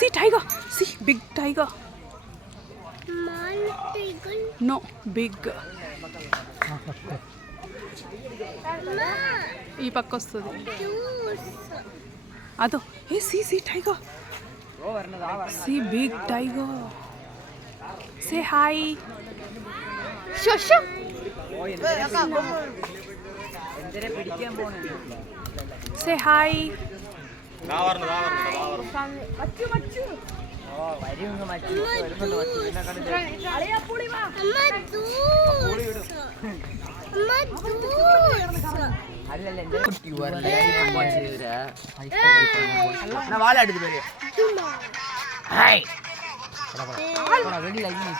See tiger. See big tiger. Small tiger. No, big. ఈ పక్క వస్తుంది అదో. ఏ see tiger. See big tiger. Say hi. Shushu. Say hi.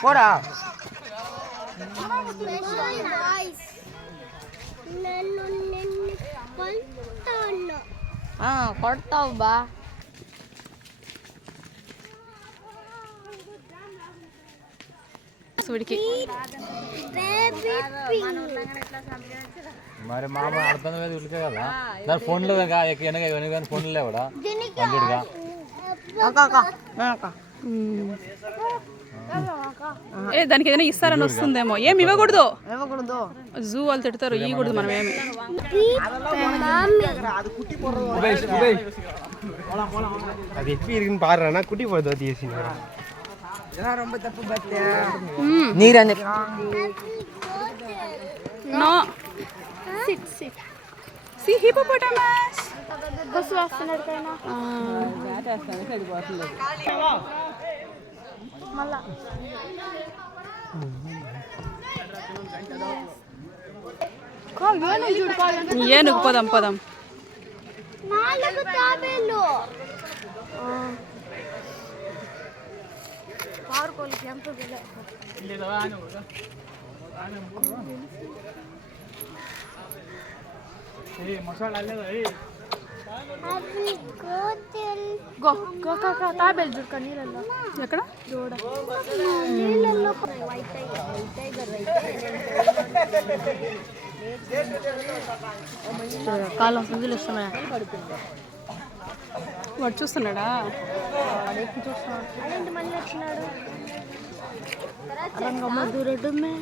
போடா కొడతావు బా సుడికి మరి మామ అర్థం లేదు ఉలికే కదా దాని ఫోన్లో వెనక ఫోన్లో లేవడా కంప్లీట్గా ఏ దానికి ఏదైనా ఇస్తారని వస్తుందేమో. ఏమి ఇవ్వకూడదు, జూ వాళ్ళు తిడతారు. ఇవ్వకూడదు మనం ఏమి. అది పారా కుట్టి పోదు తీసి నీరని నో See hippopotamus. బస్సు వస్తున్నాడు కైనా మళ్ళా ఏనుగు పోదాం పోదాం. 4 తాబేలు పార్కోలకి ఎంత తాబేలు చూడక నీళ్ళల్లో ఎక్కడ నీళ్ళల్లో కాలం సందులు వస్తున్నాయా? వాడు చూస్తున్నాడా? మళ్ళీ వచ్చినాడు రంగమ్మ దూరడమే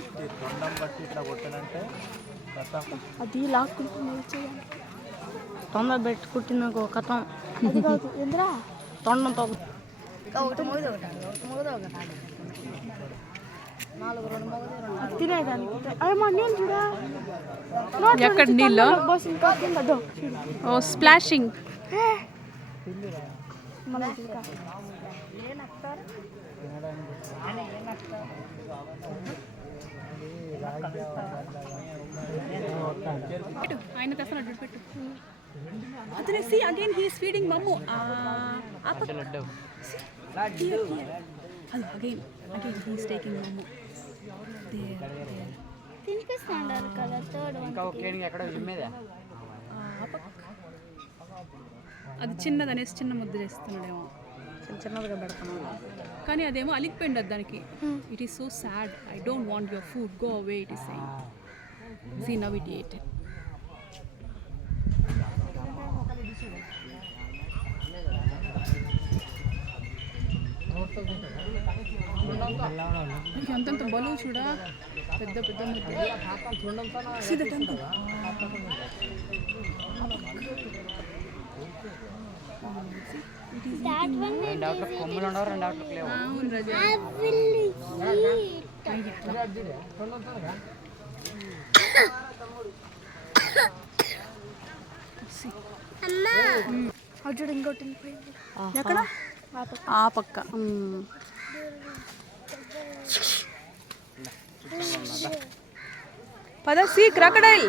అది లాక్కుంటుంది. తొందర పెట్టుకుంటున్నా కథం ఎందురా తొండంతో తినేదానికి నేను చూడా ఎక్కడ నీళ్ళు? ఓ స్ప్లాషింగ్. ఆయన తెస్తున్నాడు పెట్టు. అతనే see again he is feeding మమ్ము. again he is taking మమ్ము. తినిపిస్తాడు కలర్ థర్డ్ అది చిన్నదనేసి చిన్న ముద్ద చేస్తున్నాడేమో. చిన్నదిగా పెడతాను కానీ అదేమో అలిగిపోయింది దానికి. It is so sad. I don't want your food, go away it is saying. See now it ate. ఎంతంత బలువు చూడా, పెద్ద పెద్ద ముద్ద. See the temple. that one doctor కొమ్ములు ఉండవు రెండు డాక్టర్ లేవు అవును రాజా. I will eat అమ్మా అజుడు ఇంకోటి ఎక్కడ? ఆ పక్క. పద. See crocodile.